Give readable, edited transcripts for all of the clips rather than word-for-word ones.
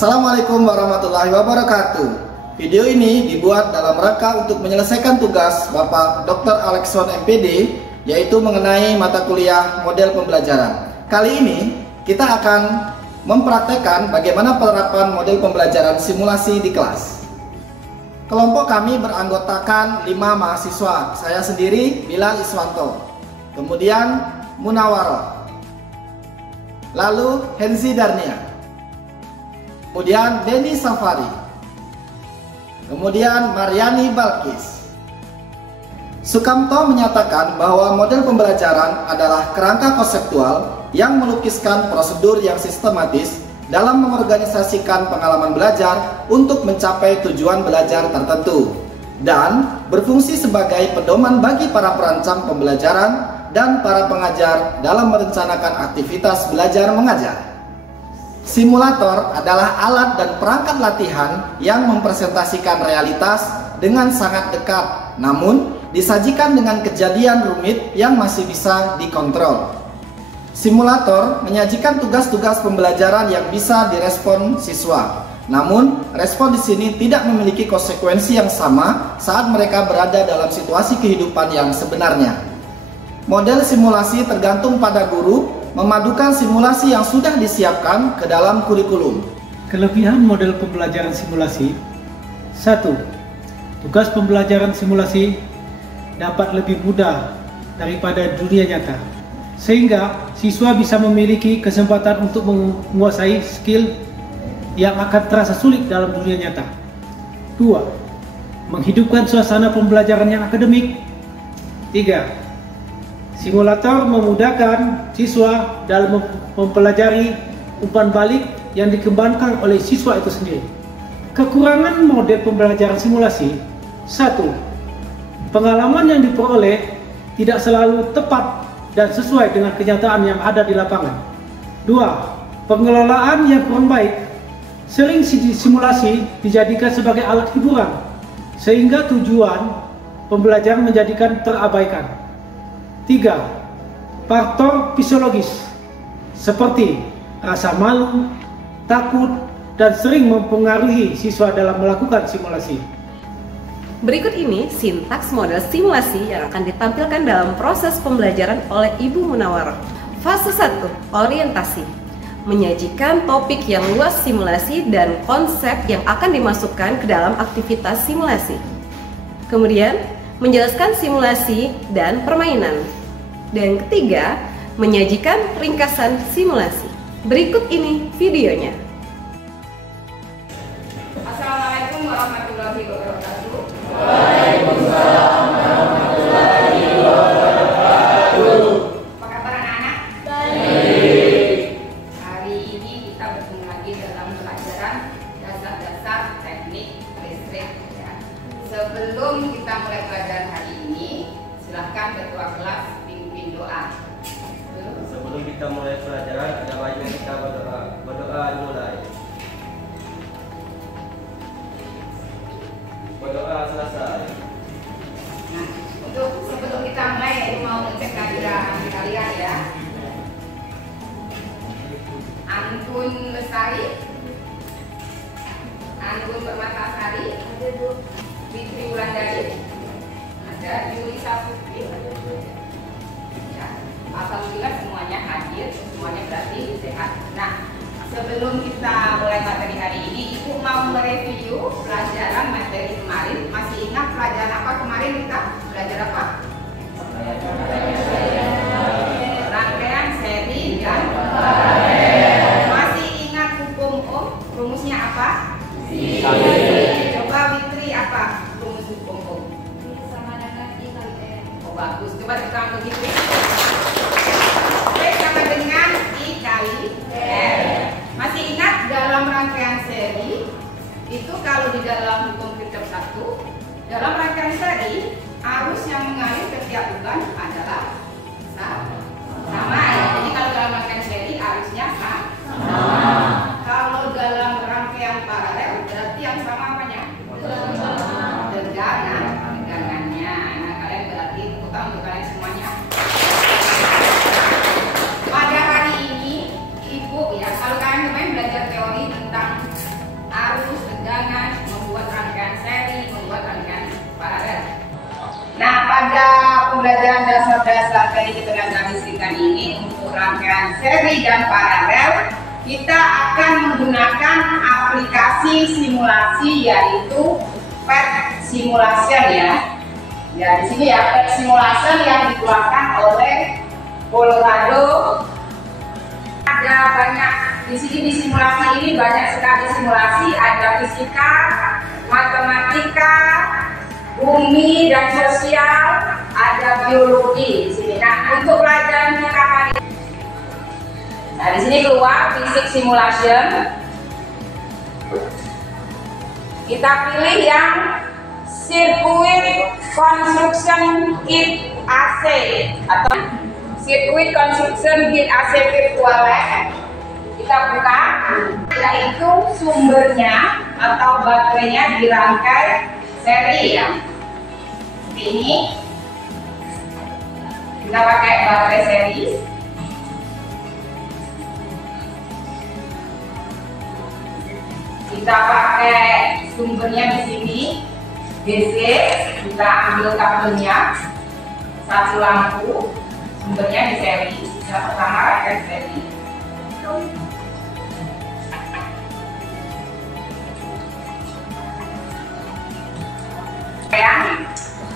Assalamualaikum warahmatullahi wabarakatuh. Video ini dibuat dalam rangka untuk menyelesaikan tugas Bapak Dr. Alexson MPD, yaitu mengenai mata kuliah model pembelajaran. Kali ini kita akan mempraktekkan bagaimana penerapan model pembelajaran simulasi di kelas. Kelompok kami beranggotakan 5 mahasiswa. Saya sendiri Bilal Iswanto, kemudian Munawaroh, lalu Henzi Darnia, kemudian Denny Safari, kemudian Mariani Balkis. Sukamto menyatakan bahwa model pembelajaran adalah kerangka konseptual yang melukiskan prosedur yang sistematis dalam mengorganisasikan pengalaman belajar untuk mencapai tujuan belajar tertentu dan berfungsi sebagai pedoman bagi para perancang pembelajaran dan para pengajar dalam merencanakan aktivitas belajar mengajar. Simulator adalah alat dan perangkat latihan yang mempresentasikan realitas dengan sangat dekat, namun disajikan dengan kejadian rumit yang masih bisa dikontrol. Simulator menyajikan tugas-tugas pembelajaran yang bisa direspon siswa, namun respon di sini tidak memiliki konsekuensi yang sama saat mereka berada dalam situasi kehidupan yang sebenarnya. Model simulasi tergantung pada guru, memadukan simulasi yang sudah disiapkan ke dalam kurikulum. Kelebihan model pembelajaran simulasi: 1. Tugas pembelajaran simulasi dapat lebih mudah daripada dunia nyata, sehingga siswa bisa memiliki kesempatan untuk menguasai skill yang akan terasa sulit dalam dunia nyata. 2. Menghidupkan suasana pembelajaran yang akademik. 3. Simulator memudahkan siswa dalam mempelajari umpan balik yang dikembangkan oleh siswa itu sendiri. Kekurangan model pembelajaran simulasi: 1. Pengalaman yang diperoleh tidak selalu tepat dan sesuai dengan kenyataan yang ada di lapangan. 2. Pengelolaan yang kurang baik. Sering simulasi dijadikan sebagai alat hiburan, sehingga tujuan pembelajaran menjadikan terabaikan. 3. Faktor fisiologis seperti rasa malu, takut, dan sering mempengaruhi siswa dalam melakukan simulasi. Berikut ini sintaks model simulasi yang akan ditampilkan dalam proses pembelajaran oleh Ibu Munawaroh. Fase 1, orientasi. Menyajikan topik yang luas simulasi dan konsep yang akan dimasukkan ke dalam aktivitas simulasi. Kemudian, menjelaskan simulasi dan permainan. Dan ketiga, menyajikan ringkasan simulasi. Berikut ini videonya. Assalamualaikum warahmatullahi wabarakatuh. Waalaikumsalam warahmatullahi wabarakatuh. Apa kabar anak-anak? Baik. Hari ini kita bertemu lagi dalam pelajaran dasar-dasar teknik listrik ya. Sebelum kita mulai pelajaran hari ini, silahkan ketua kelas pimpin doa. Sebelum kita mulai pelajaran, ada baiknya kita berdoa. Berdoa dimulai. Berdoa selesai. Nah, untuk sebelum kita mulai, saya mau ngecek kehadiran kalian ya. Anggun Lestari, Anggun Permatasari, Fitri Wulandari, ada Yulisa Putri. Ya, alhamdulillah semuanya hadir, semuanya berarti sehat. Nah, sebelum kita mulai materi hari ini, Ibu mau mereview pelajaran materi kemarin. Masih ingat pelajaran apa kemarin kita belajar apa? Rangkaian seri dan masih ingat hukum Ohm? Rumusnya apa? Coba Fitri, apa rumus hukum Ohm? Sama dengan I kali R. Oh bagus, coba kita begitu. Sama dengan I kali R. Masih ingat dalam rangkaian seri itu kalau di dalam hukum Kirchhoff 1, dalam rangkaian seri arus yang mengalir ke tiap bulan adalah sama ya. Jadi kalau dalam rangkaian seri arusnya sama. Kalau dalam rangkaian paralel berarti yang sama apanya? Tegangannya. Nah, kalian berarti utang untuk kalian semuanya. Pada hari ini Ibu ya, kalau kalian kemarin belajar teori tentang pembelajaran dasar-dasar dari ketenaga listrikan ini untuk rangkaian seri dan paralel, kita akan menggunakan aplikasi simulasi yaitu PET Simulation ya. Ya di sini ya PET Simulation yang dikeluarkan oleh Colorado. Ada banyak di sini di simulasi ini banyak sekali simulasi, ada fisika, matematika, bumi dan sosial, ada biologi di sini. Nah, untuk pelajaran kita hari ini, nah di sini keluar fisik simulation. Kita pilih yang Circuit Construction Kit AC atau Circuit Construction Kit AC Virtual Lab. Kita buka, yaitu sumbernya atau baterainya dirangkai seri ya. Seperti ini. Kita pakai baterai seri. Kita pakai sumbernya di sini DC. Kita ambil kabelnya, satu lampu, sumbernya di seri. Yang pertama pakai seri.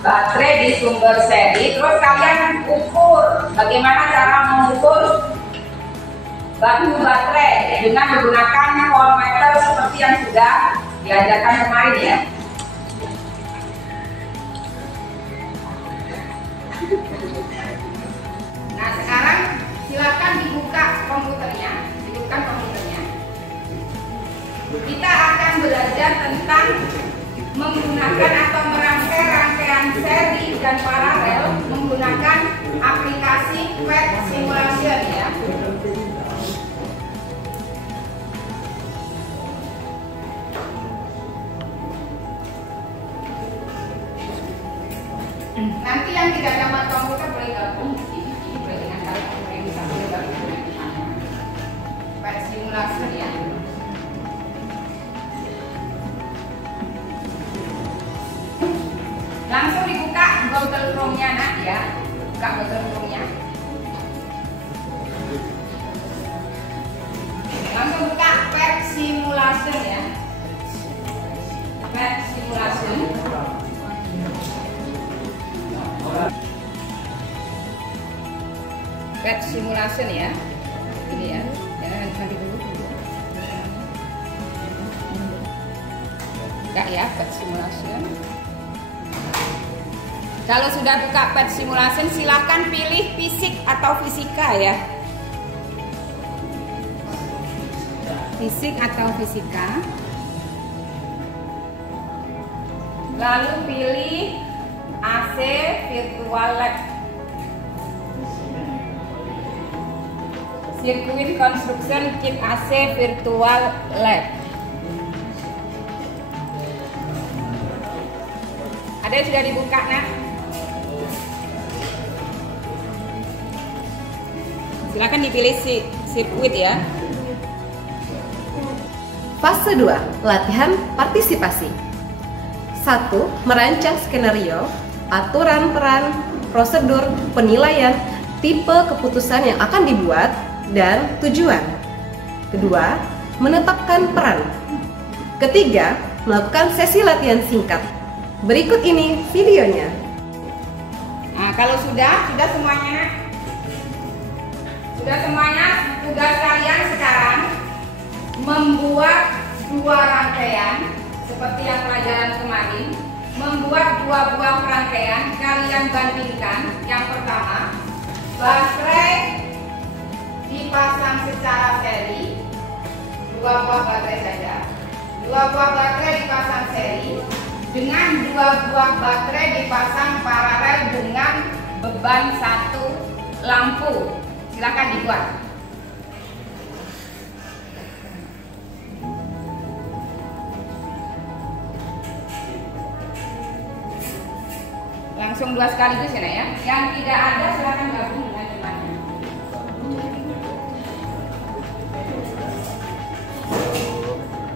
Baterai di sumber seri, terus kalian ukur bagaimana cara mengukur batu baterai dengan menggunakan voltmeter seperti yang sudah diajarkan kemarin ya. Nah sekarang silakan dibuka komputernya, Kita akan belajar tentang menggunakan atau merangkai rangkaian seri dan paralel menggunakan aplikasi PET Simulation ya. Nanti yang tidak dapat komputer boleh gabung di sini, boleh dengan kalian yang bisa gabung dengan PET Simulation ya. Langsung dibuka Google Chrome-nya nak ya. Buka Google Chrome-nya. Langsung buka PET Simulation ya. PET Simulation. PET Simulation ya. Ini ya. Jangan nanti dulu. Buka ya PET Simulation. Kalau sudah buka PET Simulation, silahkan pilih fisik atau fisika ya. Fisik atau fisika. Lalu pilih AC Virtual Lab. Circuit Construction Kit AC Virtual Lab. Ada yang sudah dibuka nak? Silakan dipilih sirkuit ya. Fase 2, latihan partisipasi. 1. Merancang skenario, aturan peran, prosedur, penilaian, tipe keputusan yang akan dibuat, dan tujuan. Kedua, menetapkan peran. Ketiga, melakukan sesi latihan singkat. Berikut ini videonya. Nah, kalau sudah semuanya. Sudah semuanya, tugas kalian sekarang membuat 2 rangkaian seperti yang pelajaran kemarin. Membuat 2 buah rangkaian, kalian bandingkan. Yang pertama, baterai dipasang secara seri, 2 buah baterai saja. 2 buah baterai dipasang seri dengan 2 buah baterai dipasang paralel dengan beban 1 lampu. Silakan dibuat. Langsung 2 sekaligus ya. Yang tidak ada silakan gabung dengan temannya.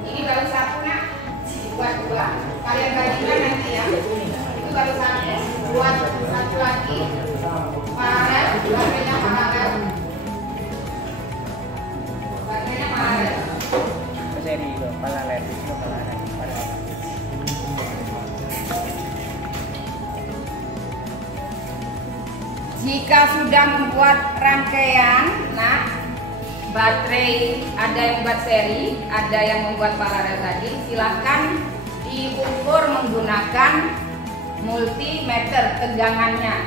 Ini baru 1 nak, dibuat 2. Kalian bandingkan nanti ya. Itu baru 1. buat satu lagi paralel, baterainya paralel. Baterainya paralel. Seri itu paralel, itu paralel. Jika sudah membuat rangkaian, nah baterai ada yang buat seri, ada yang membuat paralel tadi, silahkan diukur menggunakan multimeter tegangannya.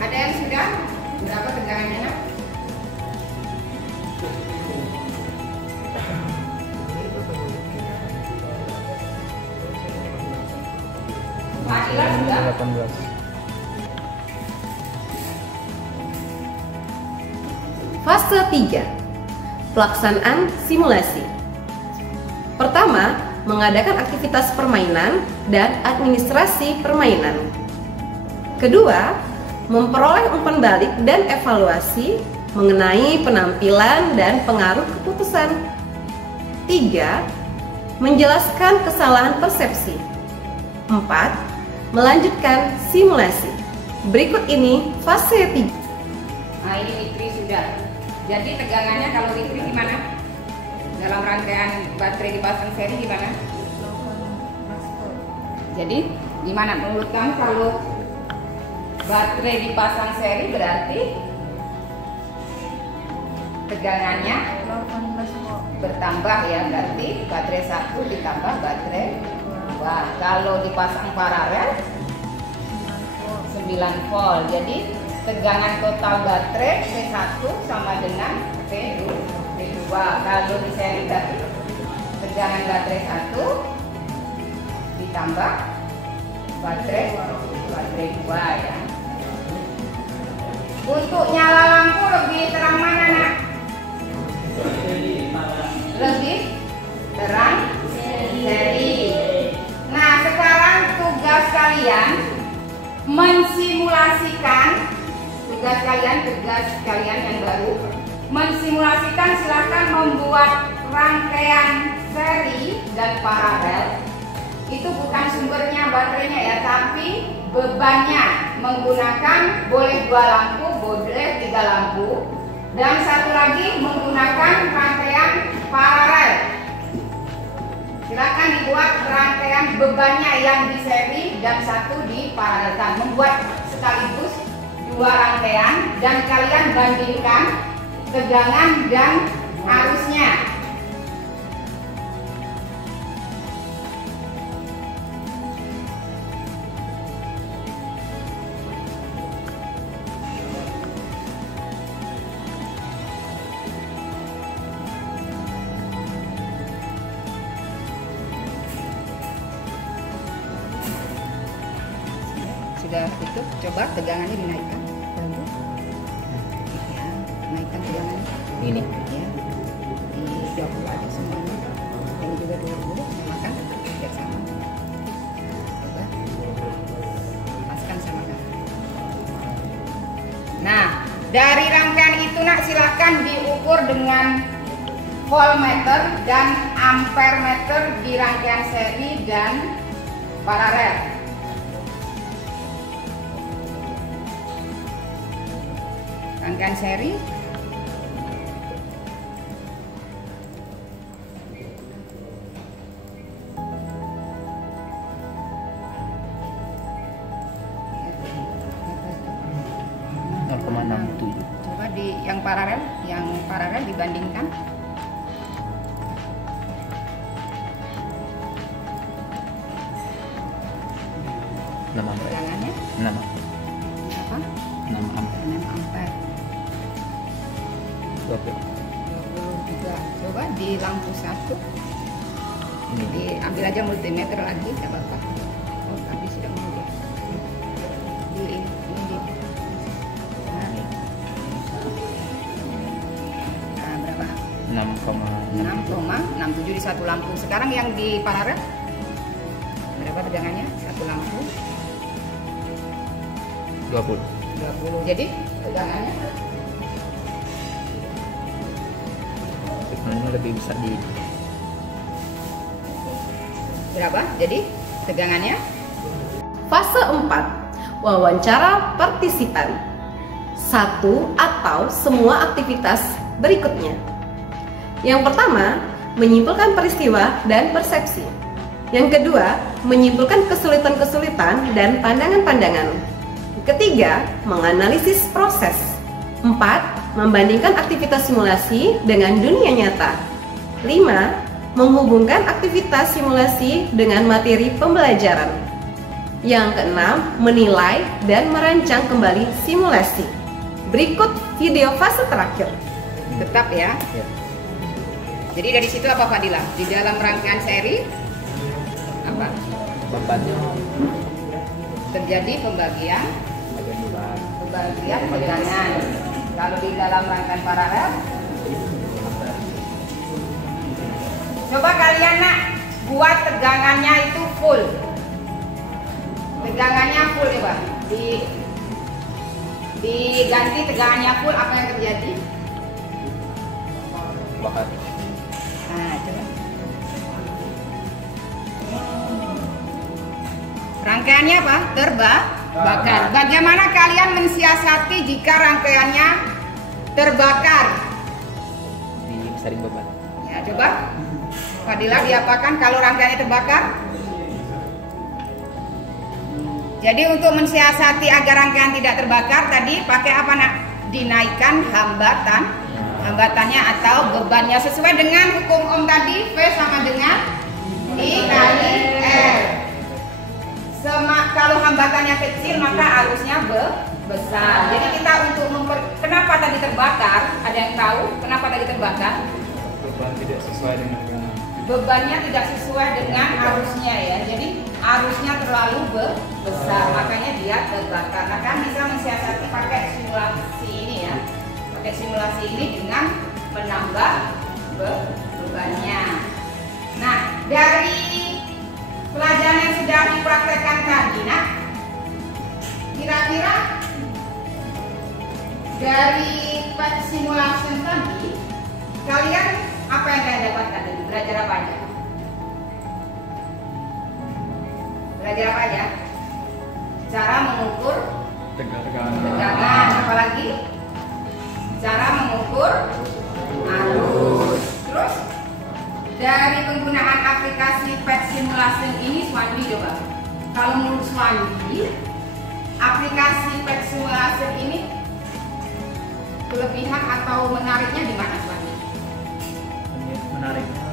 Ada yang sudah? Berapa tegangannya, Nak? Fadila sudah? 18. Fase 3. Pelaksanaan simulasi. Pertama, mengadakan aktivitas permainan dan administrasi permainan. Kedua, memperoleh umpan balik dan evaluasi mengenai penampilan dan pengaruh keputusan. 3. Menjelaskan kesalahan persepsi. 4. Melanjutkan simulasi. Berikut ini fase 3. Nah, ini litri sudah. Jadi tegangannya kalau litri gimana? Dalam rangkaian baterai dipasang seri gimana? Jadi gimana menurut kamu kalau baterai dipasang seri berarti tegangannya bertambah ya, berarti baterai 1 ditambah baterai 2. Kalau dipasang paralel 9 volt. Jadi tegangan total baterai P1 sama dengan P2. Kalau di seri tadi tegangan baterai 1 ditambah baterai 2 ya. Untuk nyala lampu lebih terang mana, Nak? Lebih terang seri. Nah, sekarang tugas kalian mensimulasikan, tugas kalian yang baru mensimulasikan, silahkan membuat rangkaian seri dan paralel. Itu bukan sumbernya baterainya ya, tapi bebannya menggunakan boleh 2 lampu, boleh 3 lampu, dan satu lagi menggunakan rangkaian paralel. Silakan dibuat rangkaian bebannya yang di seri dan satu diparalelkan, membuat sekaligus 2 rangkaian dan kalian bandingkan tegangan dan arusnya. Sudah itu, coba tegangannya dinaikkan. Ya, naikkan tegangannya. Ini ya. Di 20 aja semuanya. Ini juga 20, samakan biar sama. Coba. Paskan samakan. Nah, dari rangkaian itu, Nak, silakan diukur dengan voltmeter dan ampermeter di rangkaian seri dan paralel. Rangkaian seri coba di yang paralel dibandingkan. Tegangannya 6 apa? 6 ampere. 6 ampere. 23. Sudah, coba di lampu 1. Diambil aja multimeter lagi, tidak apa-apa. Oh, tadi sudah mau dia. Ini tarik. Nah, berapa? 6,67 di satu lampu. Sekarang yang di paralel berapa tegangannya? Satu lampu 20. Jadi tegangannya Sebenarnya lebih besar di berapa? Jadi tegangannya Fase 4, wawancara partisipan. 1 atau semua aktivitas berikutnya. Yang pertama, menyimpulkan peristiwa dan persepsi. Yang kedua, menyimpulkan kesulitan-kesulitan dan pandangan-pandangan. Ketiga, menganalisis proses. 4, membandingkan aktivitas simulasi dengan dunia nyata. 5, menghubungkan aktivitas simulasi dengan materi pembelajaran. Yang keenam, menilai dan merancang kembali simulasi. Berikut video fase terakhir. tetap ya. Jadi dari situ apa Fadila? Di dalam rangkaian seri apa? Bebannya Terjadi pembagian tegangan. Kalau di dalam rangkaian paralel, coba kalian nak buat tegangannya itu full. Tegangannya full coba. Diganti tegangannya full, apa yang terjadi? bakar. Nah, coba. Rangkaiannya apa? Terbakar. Bagaimana kalian mensiasati jika rangkaiannya terbakar? Dibesarin beban. Ya, coba. Fadila diapakan kalau rangkaiannya terbakar? Jadi untuk mensiasati agar rangkaian tidak terbakar tadi pakai apa nak? Dinaikkan hambatannya atau bebannya sesuai dengan hukum Ohm tadi, V sama dengan I kali R. Kalau hambatannya kecil maka arusnya besar. Jadi kita untuk kenapa tadi terbakar? Ada yang tahu kenapa tadi terbakar? Beban tidak sesuai dengan Bebannya tidak sesuai dengan arusnya ya. Jadi arusnya terlalu besar, makanya dia terbakar. Nah kan bisa mensiasati pakai simulasi ini ya. Pakai simulasi ini dengan menambah bebannya. Nah dari pelajaran yang sudah dipraktekkan tadi, nah kira-kira dari simulasi tadi kalian apa yang kalian dapatkan tadi? Belajar apa aja? Belajar apa aja? Cara mengukur tegangan, apalagi cara mengukur arus. Terus dari penggunaan aplikasi PET Simulation ini, Swandi coba. Kalau menurut Swandi, aplikasi PET Simulation ini kelebihan atau menariknya di mana, Swandi? Menariknya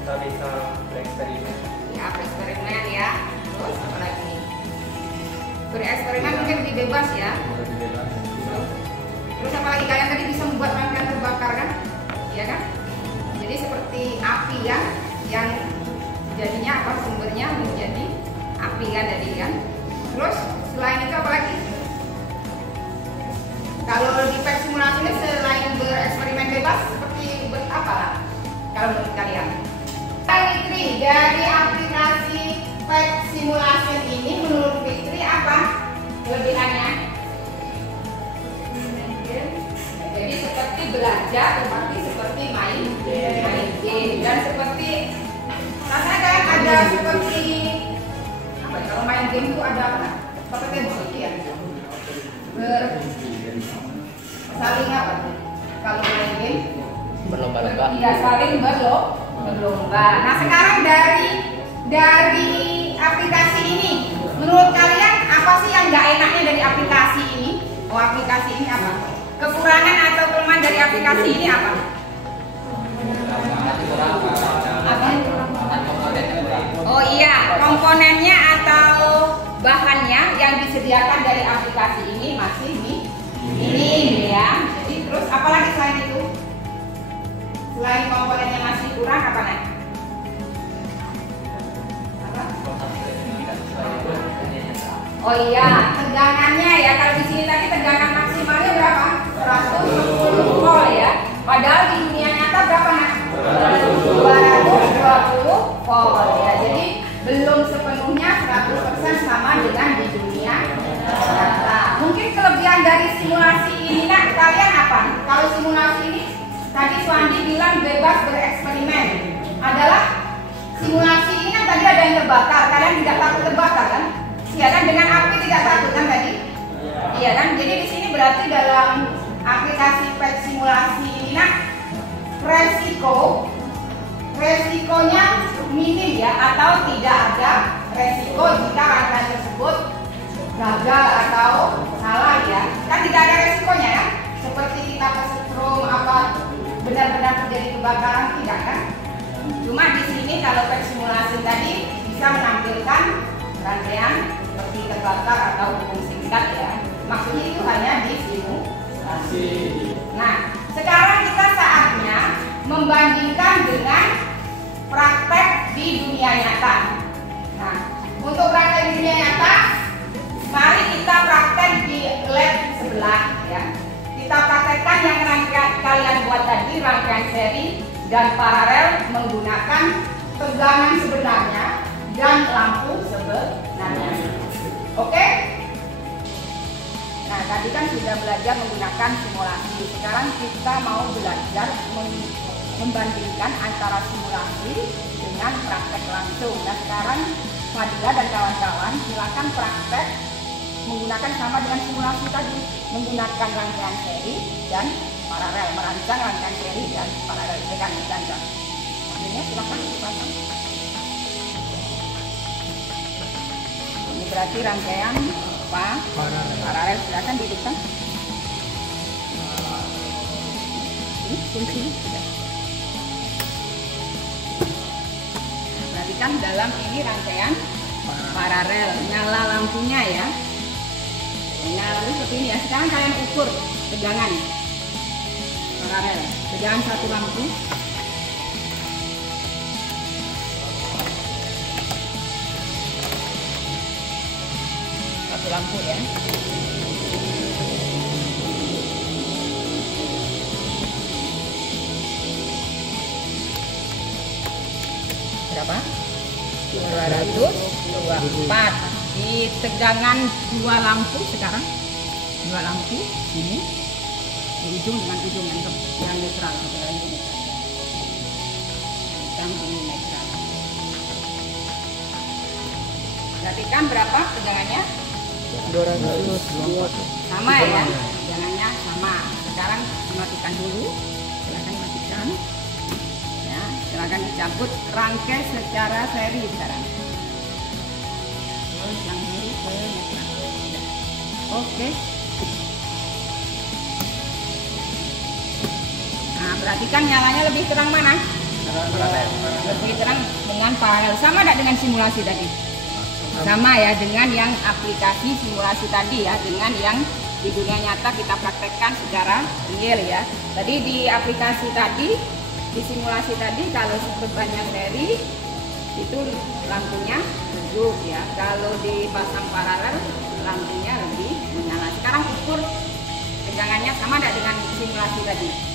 kita bisa bereksperimen. Ya, bereksperimen ya. Terus apa lagi? Bereksperimen mungkin lebih bebas ya. Terus apa lagi? Kalian tadi bisa membuat rangkaian terbakar kan? Iya kan? Jadi seperti api ya, yang jadinya apa sumbernya menjadi api kan tadi kan? Terus selain itu apa lagi? Kalau di PET simulasi ini selain bereksperimen bebas seperti apa? Kalau menurut kalian? Fitri, dari aplikasi PET simulasi ini menurut Fitri apa kelebihannya? Jadi seperti belajar, seperti main game, dan seperti rasanya kan ada seperti apa ya, kalau main game itu ada apa? Seperti ya, saling apa? Kalau main game Berlomba-lomba. Iya, saling berlomba. Nah sekarang dari aplikasi ini, menurut kalian apa sih yang nggak enaknya dari aplikasi ini? Oh, aplikasi ini apa? Kekurangan atau kelemahan dari aplikasi ini apa? Oh iya, komponennya atau bahannya yang disediakan dari aplikasi ini masih minim ya. Jadi terus apalagi Selain komponennya masih kurang apa nih? Apa? Oh iya, tegangannya ya, kalau di sini tadi tegangan maksimalnya berapa? 110 volt ya. Padahal di dunia nyata berapa nak? 220 volt ya. Jadi belum sepenuhnya 100% sama dengan di dunia nyata. Mungkin kelebihan dari simulasi ini nak kalian apa? Kalau simulasi ini tadi Suandi bilang bebas bereksperimen. Adalah simulasi ini kan tadi ada yang terbakar. Kalian tidak takut terbakar kan? Iya kan, dengan api tidak takut kan tadi? Iya kan? Jadi di sini berarti dalam aplikasi PET simulasi ini nak resikonya minim ya, atau tidak ada resiko jika rangkaian tersebut gagal atau salah ya. Kan tidak ada resikonya ya, seperti kita kesetrum apa benar-benar terjadi kebakaran, tidak kan? Cuma di sini kalau PET simulasi tadi bisa menampilkan rangkaian seperti terbakar atau hukum singkat ya. Maksudnya itu hanya di simulasi. Nah, sekarang kita saatnya membandingkan dengan praktek di dunia nyata. Nah, untuk praktek di dunia nyata, mari kita praktek di lab sebelah ya. Kita praktekkan yang kalian buat tadi, rangkaian seri dan paralel menggunakan tegangan sebenarnya dan lampu sebenarnya. Oke? Nah, tadi kan sudah belajar menggunakan simulasi. Sekarang kita mau belajar membandingkan antara simulasi dengan praktek langsung. Nah, sekarang Fadila dan kawan-kawan silakan praktek menggunakan sama dengan simulasi tadi, menggunakan rangkaian seri dan paralel, merancang rangkaian seri dan paralel dengan ganda. Akhirnya silakan dipasang. Ini berarti rangkaian apa? Paralel. Silakan dihidupkan. Ini kunci. Perhatikan dalam ini rangkaian paralel. Nyala lampunya ya. Nyala lampu seperti ini ya. Sekarang kalian ukur tegangan paralel. Tegangan satu lampu. Satu lampu ya. Berapa? 224 di tegangan dua lampu sekarang. Dua lampu ini di ujung dengan ujung yang netral. Yang ini netral. Perhatikan berapa tegangannya? 224. Sama ya, tegangannya sama. Sekarang matikan dulu. Silakan matikan. Ya, silakan dicabut rangkai secara seri sekarang. Terus yang ini ke netral. Oke. Nah, perhatikan nyalanya lebih terang mana? Lebih terang dengan paralel. Sama tidak dengan simulasi tadi? Sama ya, dengan yang aplikasi simulasi tadi ya, dengan yang di dunia nyata kita praktekkan secara real ya. Tadi di aplikasi tadi, di simulasi tadi kalau bebannya seri itu lampunya redup ya. Kalau dipasang paralel lampunya lebih menyala. Sekarang ukur tegangannya sama tidak dengan simulasi tadi?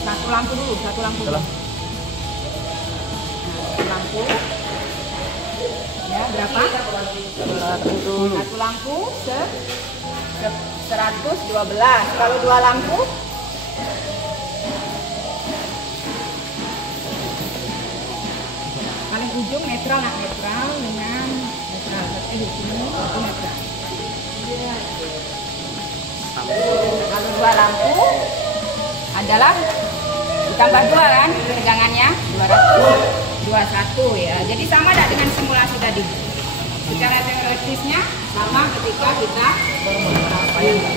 Satu lampu dulu, satu lampu dulu. Nah, satu lampu. Ya, berapa? Satu lampu 112. Kalau dua lampu? Paling ujung netral, nah netral dengan netral. Di sini itu netral. Kalau dua lampu adalah ditambah 2 kan tegangannya 221 ya. Jadi sama tidak dengan simulasi tadi? Secara teoretisnya sama ketika kita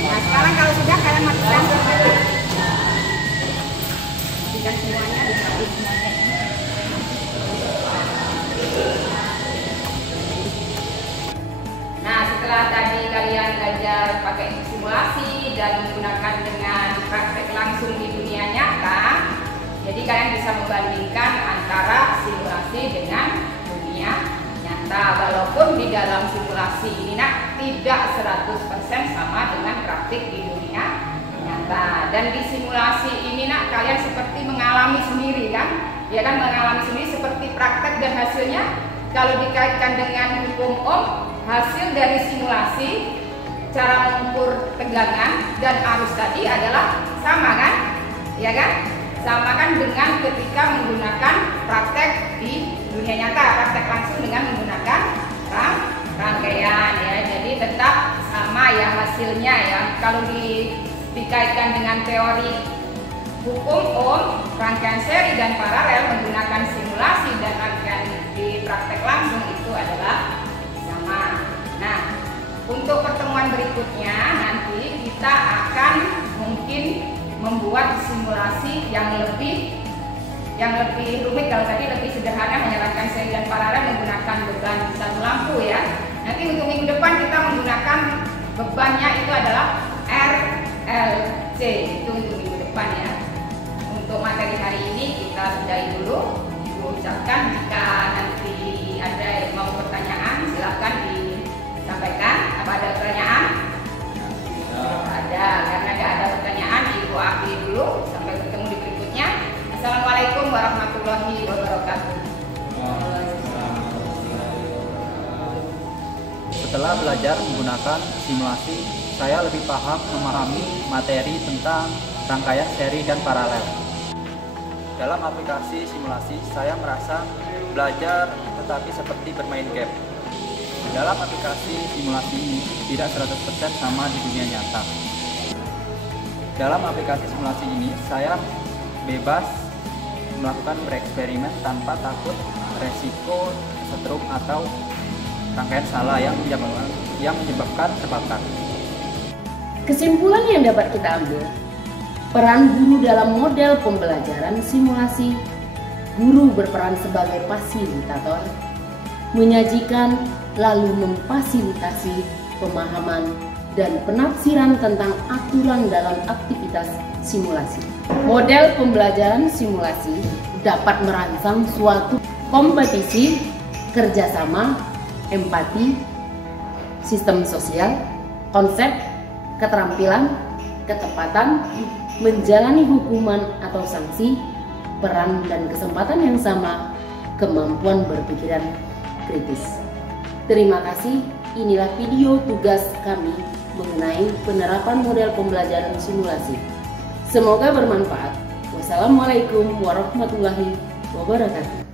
nah, sekarang kalau sudah kalian matikan semuanya, dicabut semuanya. simulasi ini nak kalian seperti mengalami sendiri kan? Ya kan, mengalami sendiri seperti praktek dan hasilnya kalau dikaitkan dengan hukum Ohm, hasil dari simulasi cara mengukur tegangan dan arus tadi adalah sama kan? Ya kan? Sama kan dengan ketika menggunakan praktek di dunia nyata, praktek langsung dengan menggunakan rangkaian ya. Jadi tetap sama ya hasilnya ya. Kalau dikaitkan dengan teori hukum Ohm, rangkaian seri dan paralel menggunakan simulasi dan rangkaian di praktek langsung itu adalah sama. Nah, untuk pertemuan berikutnya nanti kita akan mungkin membuat simulasi yang lebih rumit. Kalau tadi lebih sederhana menjalankan seri dan paralel menggunakan beban satu lampu ya. Nanti untuk minggu depan kita menggunakan bebannya itu adalah RLC, itu untuk minggu depan ya. Untuk materi hari ini kita sudahi dulu. Ibu ucapkan jika nanti ada yang mau pertanyaan silahkan disampaikan. Apa ada pertanyaan? Ada. Karena tidak ada pertanyaan, Ibu akhiri dulu. Sampai bertemu di berikutnya. Assalamualaikum warahmatullahi wabarakatuh. Setelah belajar menggunakan simulasi, saya lebih paham memahami materi tentang rangkaian seri dan paralel. Dalam aplikasi simulasi, saya merasa belajar tetapi seperti bermain game. Dalam aplikasi simulasi ini tidak 100% sama di dunia nyata. Dalam aplikasi simulasi ini, saya bebas melakukan bereksperimen tanpa takut resiko setrum atau rangkaian salah yang menyebabkan terbakar. Kesimpulan yang dapat kita ambil, peran guru dalam model pembelajaran simulasi. Guru berperan sebagai fasilitator, menyajikan lalu memfasilitasi pemahaman dan penafsiran tentang aturan dalam aktivitas simulasi. Model pembelajaran simulasi dapat merangsang suatu kompetisi, kerjasama, empati, sistem sosial, konsep, keterampilan, ketepatan, menjalani hukuman atau sanksi, peran dan kesempatan yang sama, kemampuan berpikiran kritis. Terima kasih, inilah video tugas kami mengenai penerapan model pembelajaran simulasi. Semoga bermanfaat. Wassalamualaikum warahmatullahi wabarakatuh.